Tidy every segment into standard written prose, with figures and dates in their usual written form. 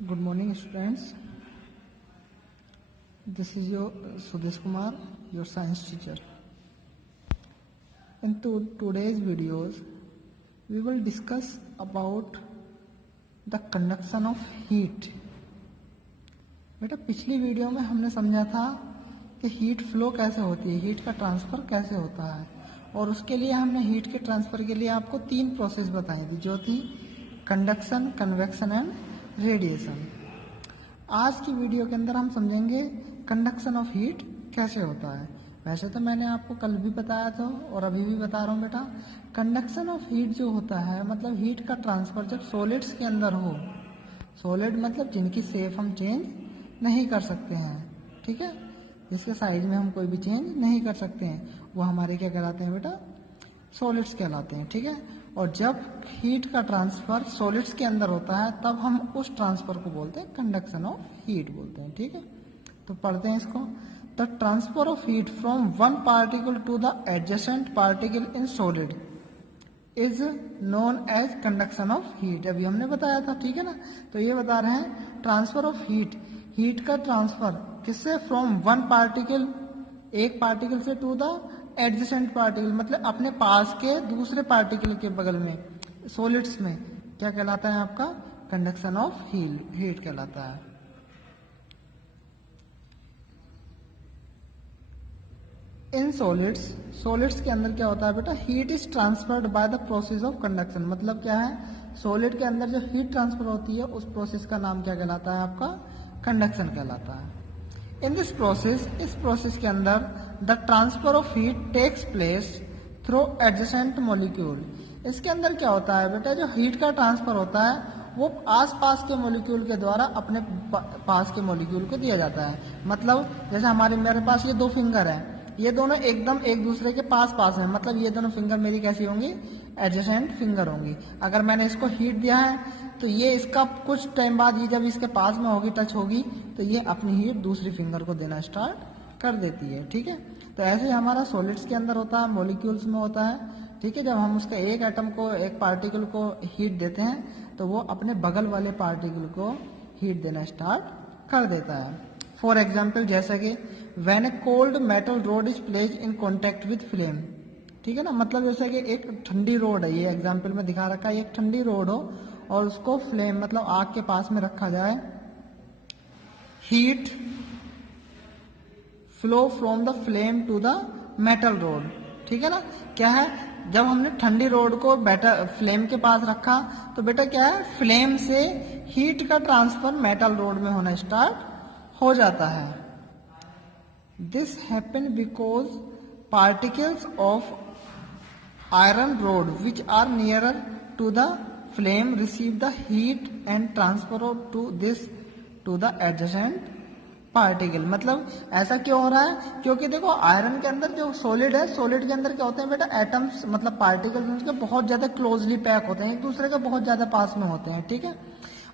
Good morning, students. This is your Sudesh Kumar, your science teacher. In today's videos, we will discuss about the conduction of heat. बेटा पिछली video में हमने समझा था कि heat flow कैसे होती है, हीट का ट्रांसफर कैसे होता है, और उसके लिए हमने हीट के ट्रांसफर के लिए आपको 3 प्रोसेस बताई थी, जो थी कंडक्शन, कन्वेक्शन एंड रेडिएशन। आज की वीडियो के अंदर हम समझेंगे कंडक्शन ऑफ हीट कैसे होता है। वैसे तो मैंने आपको कल भी बताया था और अभी भी बता रहा हूँ बेटा, कंडक्शन ऑफ हीट जो होता है मतलब हीट का ट्रांसफर जब सॉलिड्स के अंदर हो, सॉलिड मतलब जिनकी शेप हम चेंज नहीं कर सकते हैं, ठीक है, जिसके साइज में हम कोई भी चेंज नहीं कर सकते हैं, वो हमारे क्या कहलाते हैं बेटा, सॉलिड्स कहलाते हैं, ठीक है। और जब हीट का ट्रांसफर सॉलिड्स के अंदर होता है तब हम उस ट्रांसफर को बोलते हैं कंडक्शन ऑफ हीट बोलते हैं, ठीक है। तो पढ़ते हैं इसको। The transfer of heat from one particle to the adjacent particle in solid is known as conduction of heat. अभी हमने बताया था, ठीक है ना। तो ये बता रहे हैं ट्रांसफर ऑफ हीट, हीट का ट्रांसफर किससे, फ्रॉम वन पार्टिकल, एक पार्टिकल से, टू द एडजेसेंट पार्टिकल मतलब अपने पास के दूसरे पार्टिकल के बगल में, सॉलिड्स में, क्या कहलाता है आपका, कंडक्शन ऑफ हीट कहलाता है। इन सॉलिड्स, सॉलिड्स के अंदर क्या होता है बेटा, heat is transferred by the process of conduction. मतलब क्या है, सॉलिड के अंदर जो हीट ट्रांसफर होती है उस प्रोसेस का नाम क्या कहलाता है आपका, कंडक्शन कहलाता है। इन दिस प्रोसेस, इस प्रोसेस के अंदर the transfer of heat takes place through adjacent molecule. इसके अंदर क्या होता है बेटा, जो हीट का ट्रांसफर होता है वो आसपास के मॉलिक्यूल के द्वारा अपने पास के मॉलिक्यूल को दिया जाता है। मतलब जैसे मेरे पास ये 2 फिंगर है, ये दोनों एकदम एक दूसरे के पास हैं, मतलब ये दोनों फिंगर मेरी कैसी होंगी, एडजेसेंट फिंगर होंगी। अगर मैंने इसको हीट दिया है तो ये इसका कुछ टाइम बाद ये जब इसके पास में होगी, टच होगी, तो ये अपनी हीट दूसरी फिंगर को देना स्टार्ट कर देती है, ठीक है। तो ऐसे ही हमारा सॉलिड्स के अंदर होता है, मॉलिक्यूल्स में होता है, ठीक है। जब हम उसका एक एटम को, एक पार्टिकल को हीट देते हैं तो वो अपने बगल वाले पार्टिकल को हीट देना स्टार्ट कर देता है। फॉर एग्जाम्पल जैसे कि when A cold metal road is placed in contact with flame, ठीक है ना। मतलब जैसे कि एक ठंडी रोड है, ये एग्जाम्पल में दिखा रखा है, एक ठंडी रोड हो और उसको फ्लेम मतलब आग के पास में रखा जाए, heat flow from the flame to the metal rod, ठीक है ना। क्या है, जब हमने ठंडी रोड को फ्लेम के पास रखा तो बेटा क्या है, फ्लेम से हीट का ट्रांसफर मेटल रोड में होना स्टार्ट हो जाता है। This happen because particles of iron rod which are nearer to the flame receive the heat and transfer to the adjacent particle. मतलब ऐसा क्यों हो रहा है, क्योंकि देखो आयरन के अंदर जो सॉलिड है, सॉलिड के अंदर क्या होते हैं बेटा, एटम्स मतलब पार्टिकल्स उनके बहुत ज्यादा क्लोजली पैक होते हैं, एक दूसरे के बहुत ज्यादा पास में होते हैं, ठीक है।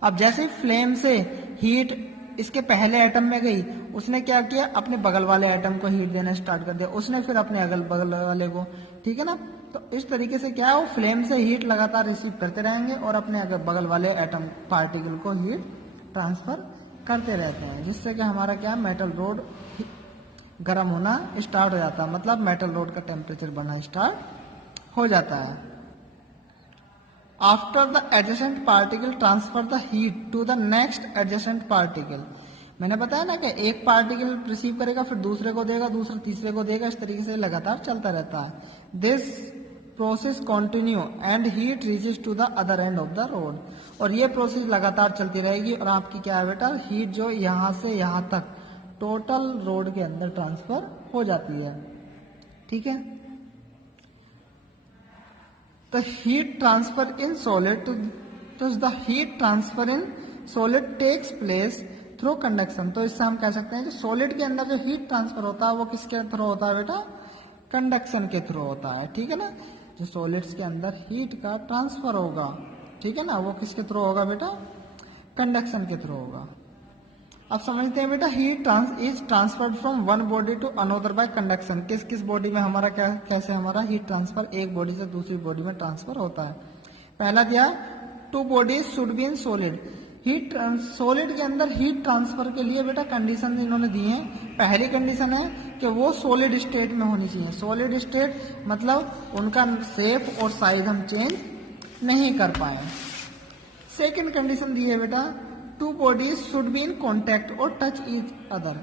अब जैसे ही फ्लेम से हीट इसके पहले एटम में गई, उसने क्या किया, अपने बगल वाले एटम को हीट देना स्टार्ट कर दिया, उसने फिर अपने अगल बगल वाले को, ठीक है ना। तो इस तरीके से क्या है, वो फ्लेम से हीट लगातार रिसीव करते रहेंगे और अपने अगल बगल वाले एटम पार्टिकल को हीट ट्रांसफर करते रहते हैं, जिससे कि हमारा क्या, मेटल रोड गर्म होना स्टार्ट हो जाता है, मतलब मेटल रोड का टेम्परेचर बढ़ना स्टार्ट हो जाता है। After the adjacent particle transfer the heat to the next adjacent particle. मैंने बताया ना कि एक पार्टिकल रिसीव करेगा, फिर दूसरे को देगा, दूसरा तीसरे को देगा, इस तरीके से लगातार चलता रहता है। This process continue and heat reaches to the other end of the rod. और ये प्रोसेस लगातार चलती रहेगी और आपकी क्या है बेटा, हीट जो यहाँ से यहाँ तक टोटल रोड के अंदर ट्रांसफर हो जाती है, ठीक है। The heat transfer in solid तो the heat transfer in solid takes place through conduction। तो इससे हम कह सकते हैं कि सॉलिड के अंदर जो हीट ट्रांसफर होता है वो किसके थ्रू होता है बेटा, कंडक्शन के थ्रू होता है, ठीक है ना। जो सॉलिड्स के अंदर हीट का ट्रांसफर होगा, ठीक है ना, वो किसके थ्रू होगा बेटा, कंडक्शन के थ्रू होगा। अब समझते हैं बेटा, heat is transferred from one body to another by conduction. किस किस बॉडी में हमारा क्या, कैसे हमारा हीट ट्रांसफर एक बॉडी से दूसरी बॉडी में ट्रांसफर होता है। पहला दिया, 2 bodies should be in solid. Heat solid के अंदर हीट ट्रांसफर के लिए बेटा कंडीशन इन्होंने दी है। पहली कंडीशन है कि वो सॉलिड स्टेट में होनी चाहिए। सॉलिड स्टेट मतलब उनका शेप और साइज हम चेंज नहीं कर पाए। सेकेंड कंडीशन दी है बेटा, two bodies should be in contact और टच ईच अदर।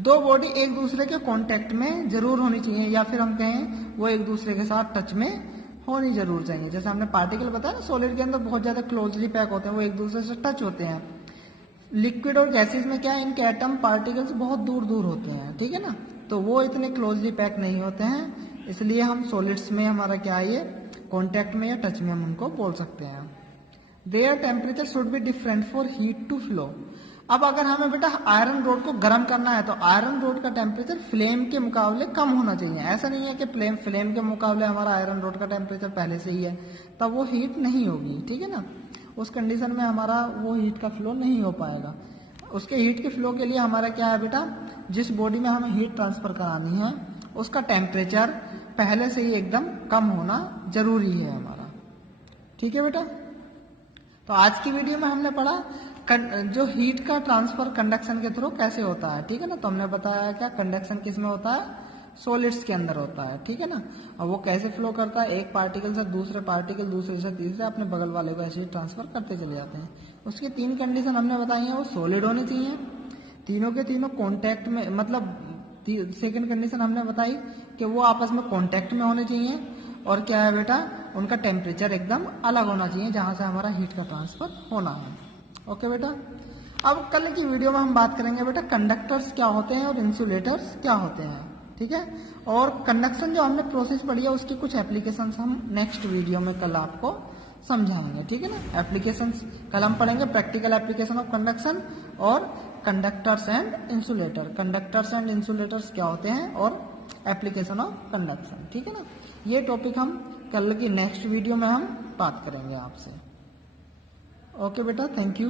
दो बॉडी एक दूसरे के कॉन्टैक्ट में जरूर होनी चाहिए, या फिर हम कहें वो एक दूसरे के साथ टच में होनी जरूर चाहिए। जैसे हमने पार्टिकल बताया ना, सॉलिड के अंदर बहुत ज्यादा क्लोजली पैक होते हैं, वो एक दूसरे से टच होते हैं। लिक्विड और गैसेज में क्या है, इनके एटम पार्टिकल्स बहुत दूर दूर होते हैं, ठीक है ना, तो वो इतने क्लोजली पैक नहीं होते हैं, इसलिए हम सॉलिड्स में हमारा क्या है, ये कॉन्टैक्ट में या टच में हम उनको बोल सकते हैं। Their temperature should be different for heat to flow. अब अगर हमें बेटा आयरन रोड को गर्म करना है तो आयरन रोड का टेम्परेचर फ्लेम के मुकाबले कम होना चाहिए। ऐसा नहीं है कि फ्लेम के मुकाबले हमारा आयरन रोड का टेम्परेचर पहले से ही है, तब वो हीट नहीं होगी, ठीक है ना। उस कंडीशन में हमारा वो हीट का फ्लो नहीं हो पाएगा। उसके हीट के फ्लो के लिए हमारा क्या है बेटा, जिस बॉडी में हमें हीट ट्रांसफर करानी है उसका टेम्परेचर पहले से ही एकदम कम होना जरूरी है हमारा, ठीक है बेटा। तो आज की वीडियो में हमने पढ़ा जो हीट का ट्रांसफर कंडक्शन के थ्रू कैसे होता है, ठीक है ना। तो हमने बताया क्या कंडक्शन किस में होता है, सॉलिड्स के अंदर होता है, ठीक है ना। और वो कैसे फ्लो करता है, एक पार्टिकल से दूसरे पार्टिकल, दूसरे से तीसरे, अपने बगल वाले को ऐसे ट्रांसफर करते चले जाते हैं। उसकी तीन कंडीशन हमने बताई है, वो सॉलिड होनी चाहिए, तीनों के तीनों कॉन्टैक्ट में, मतलब सेकेंड कंडीशन हमने बताई कि वो आपस में कॉन्टैक्ट में होने चाहिए, और क्या है बेटा, उनका टेम्परेचर एकदम अलग होना चाहिए जहां से हमारा हीट का ट्रांसफर होना है। ओके बेटा, अब कल की वीडियो में हम बात करेंगे बेटा कंडक्टर्स क्या होते हैं और इंसुलेटर्स क्या होते हैं, ठीक है। और कंडक्शन जो हमने प्रोसेस पढ़ी है उसकी कुछ एप्लीकेशंस हम नेक्स्ट वीडियो में कल आपको समझाएंगे, ठीक है ना। एप्लीकेशंस कल हम पढ़ेंगे, प्रैक्टिकल एप्लीकेशन ऑफ कंडक्शन और conductors and insulator. Conductors and insulators क्या होते हैं और एप्लीकेशन ऑफ कंडक्शन, ठीक है ना। ये टॉपिक हम कल की नेक्स्ट वीडियो में हम बात करेंगे आपसे। ओके बेटा, थैंक यू।